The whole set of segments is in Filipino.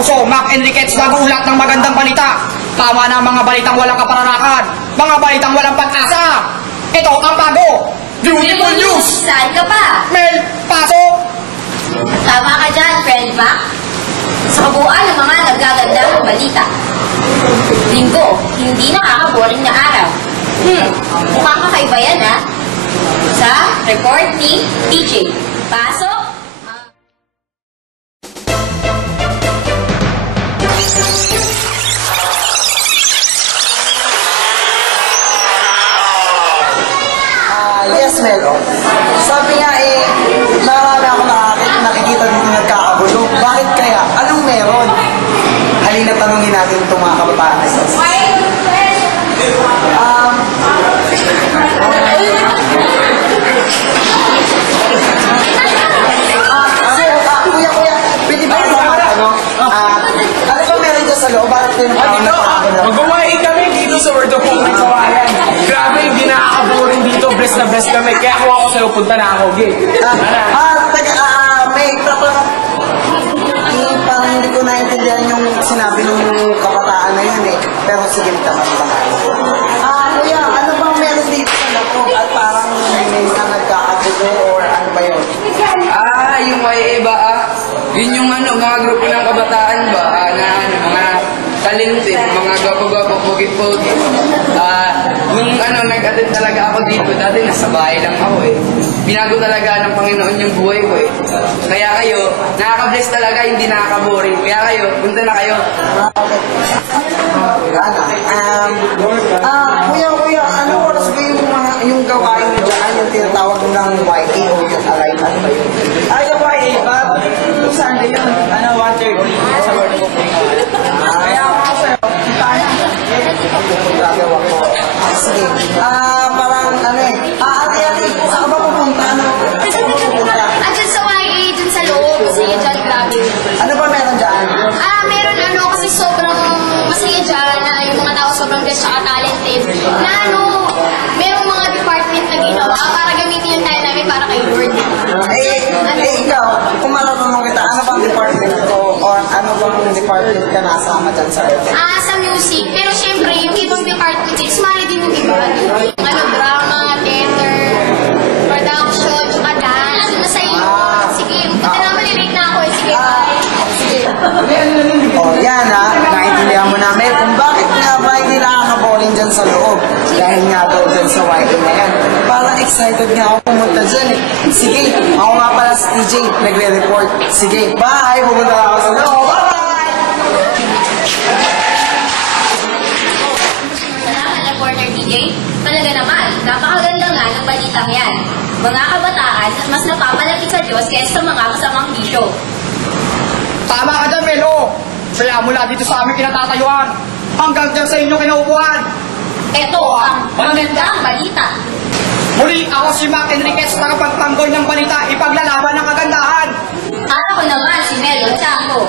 kapuso, Mac Enriquez nag-uulat ng magandang balita. Tama na mga balitang walang kapararakan, mga balitang walang pag-asa. Ito ang bago, Beautiful News! Saan ka pa? Mel, pasok! Tama ka dyan, friend Mac. Sa kabuuan ng mga nagaganda ng balita. Linggo, hindi nakakaboring na araw. Mukhang kakaiba yan, ha? Sa report ni DJ. Pasok! Yes, Melo. Sabi nga marami ako nakikita dito nagkakagulo. Bakit kaya? Anong meron? Halina tanungin natin itong mga kabataan. Kuya, pwede ba ito ano ba meron dyan sa loob? Bakit kayo Mag-uwain kami dito sa Word of Hope Kawayan. Grabe, hindi nakaka-boring dito. Bless na bless kami. Kaya kung ako sa'yo, punta na ako. Okay? May parang hindi ko naintindihan yung sinabi ng kabataan na yun Pero sige, nagkakatahan. Kuya, ano bang meron dito sa loob? At parang may nagkakagulo or ano ba yun? Yung YA ba Yun yung mga grupo ng kabataan ba? Mga talented, mga gwapo-gwapo, pogi-pogi. Nung nag-attend talaga ako dito, dati nasa bahay lang ako Binago talaga ng Panginoon yung buhay ko Kaya kayo, nakaka-bless talaga, hindi nakaka-boring. Kaya kayo, punta na kayo. Kuya, ano oras ba yung gawain nyo dyan? Yung tinatawag ng YA o yung alive? Ano ba yun? Yung YA ba? Kung saan ba yun? 1:30 sa Word of Hope Kawayan. Kaya ako sa'yo, tayo. Gagawa ko. Sige. Parang ate, saan ka ba pupunta? Dyan sa YA, dyan sa loob. Kasi dyan, grabe. Ano ba meron dyan? Meron kasi sobrang masaya dyan na yung mga tao sobrang blessed at talented. Na merong mga department na ginawa para gamitin yung time namin para kay Lord. Ikaw, kung maratanong kita, ano bang department ko or ano bang department ka nasama dyan sa atin? Sa music. Pero syempre, yung ibang department, sumali din yung iba. Yung drama, theater, production, tsaka dance. Ano sa iyo? Sige, punta na malilate na ako. Sige, bye. Yan naintindihan mo namin kung bakit nga ba hindi nakakaboling dyan sa loob. Dahil nga daw dyan sa YA na yan. Parang excited nga ako pumunta dyan Sige, ako nga pala si TJ, nagre-report. Sige, bye! Pupunta ako sa loob. Bye-bye! Salamat, reporter DJ. Talaga naman, napakaganda nga ng balitang yan. Mga kabataan at mas napapalapit sa Diyos kaysa sa mga masamang bisyo. Tama ka dyan, Melo! Kaya mula dito sa aming kinatatayuan, hanggang dyan sa inyong kinaupuan. Ito ang magandang balita. Muli, ako si Mac Enriquez, nakapagtanggol ng balita, ipaglalaban ng kagandahan. At ako naman si Melo Chanco.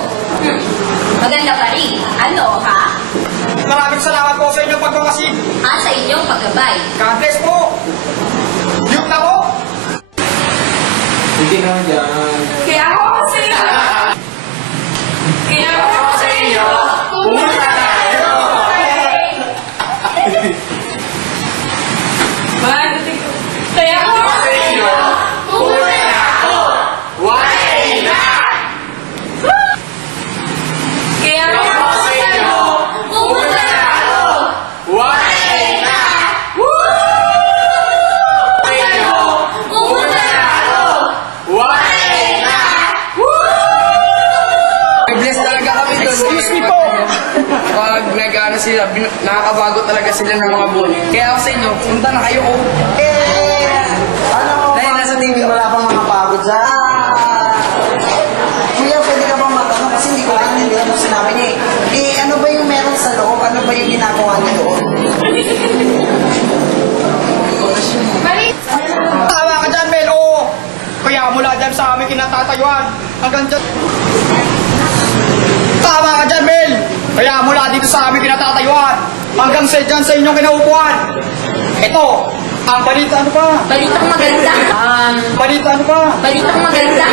Maganda pa rin. Ano, ha? Maraming salamat po sa inyong pagmamasid. At sa inyong paggabay. God bless po! Mute na po! Hindi naman dyan. Kaya ako sa iyo. Kaya ako sa iyo. Pumunta tayo. Kaya ako sa iyo. Pumunta ako. Why not? Kaya ako sa iyo. Pumunta ako. Why not? Kaya ako pumunta ako. Why not? Bless talaga kami doon. Excuse me po! Pag sila, nakakabago talaga sila ng mga buhay. Kaya ako sa inyo, punta na kayo. Dahil nasa TV, wala pang mga pagod dyan. Kuya, pwede ka bang matanong? Kasi hindi ko naintindihan ang sinabi niya ano ba yung meron sa loob? Ano ba yung ginagawa niya doon? Tama ka dyan, Melo! Kaya mula dyan sa aming kinatatayuan, hanggang dyan... Tama ka dyan, Mel! Kaya mula dito sa aming kinatatayuan, hanggang sa dyan sa inyong kinaupuan. Ito, ang balita ano pa? Balitang maganda. Balita ano pa? Balitang maganda.